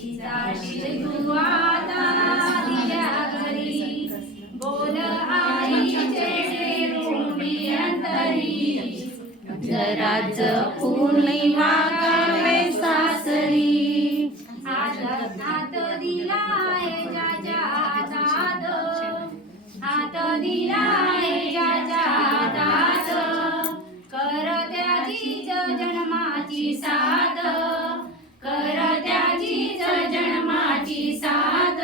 जाशील तू आता दिल्या घरी, बोल आईचे डेरुणी अंतरी, जरा जपून मागावे सासरी. हात दिलाय ज्याच्या हातात, हात दिलाय ज्याच्या हातात, कर त्याचीच जन्माची साथ, कर त्याचीच जन्माची साथ.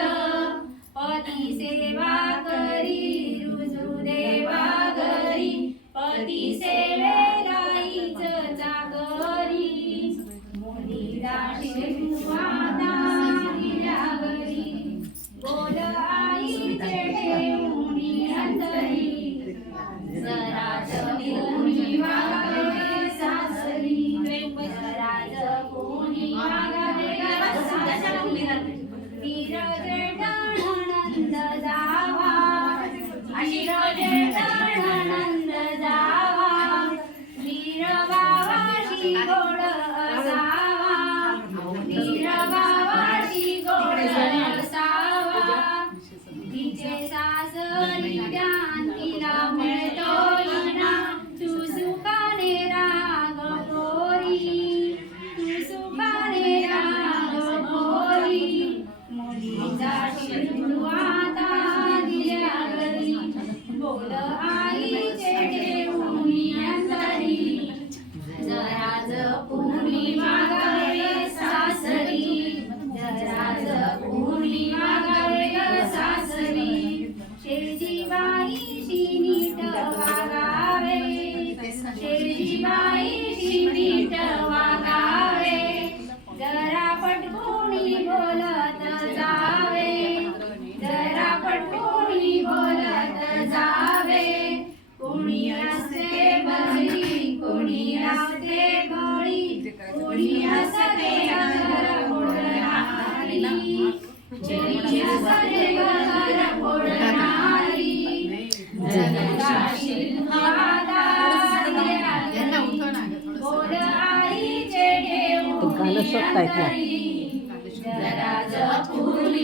पती सेवा करी रुजू देवा घरी, पती सेवेला हीच चाकरी. मुली जाशील तू आता दिल्या घरी, बोल आईचे डेरुणी अंतरी, जरा जपून वागावे सासरी, जरा जपून वागावे सासरी. वीर जेठानंद जावा, वीर जेठानंद जावा, वीर बाबाशी गोड असावा, वीर बाबाशी गोड असावा. तिचे सासरी ध्यान तिला मिळतोय ना, तू सुखाने राग पोरी, तू सुखाने राग पोरी. मुली जाशील तू आता दिल्या घरी, बोल आईचे डेरुणी अंतरी, जरा जपून मागावे सासरी, जरा जपून मागावे सासरी. शेळीची बाईशी नीट वागावे, शेळीची बाईशी नीट वागावे, जरा पटकुनी बोलत जावे, जरा पटकुनी बोलत जावे. कोणी असते बळी, कोणी असते बळी, कोणी असते घर फोडणारी, कोणी असते घर फोडणारी. जाशील आता दिल्या घरी, बोल आईचे डेरुणी अंतरी, जरा जपून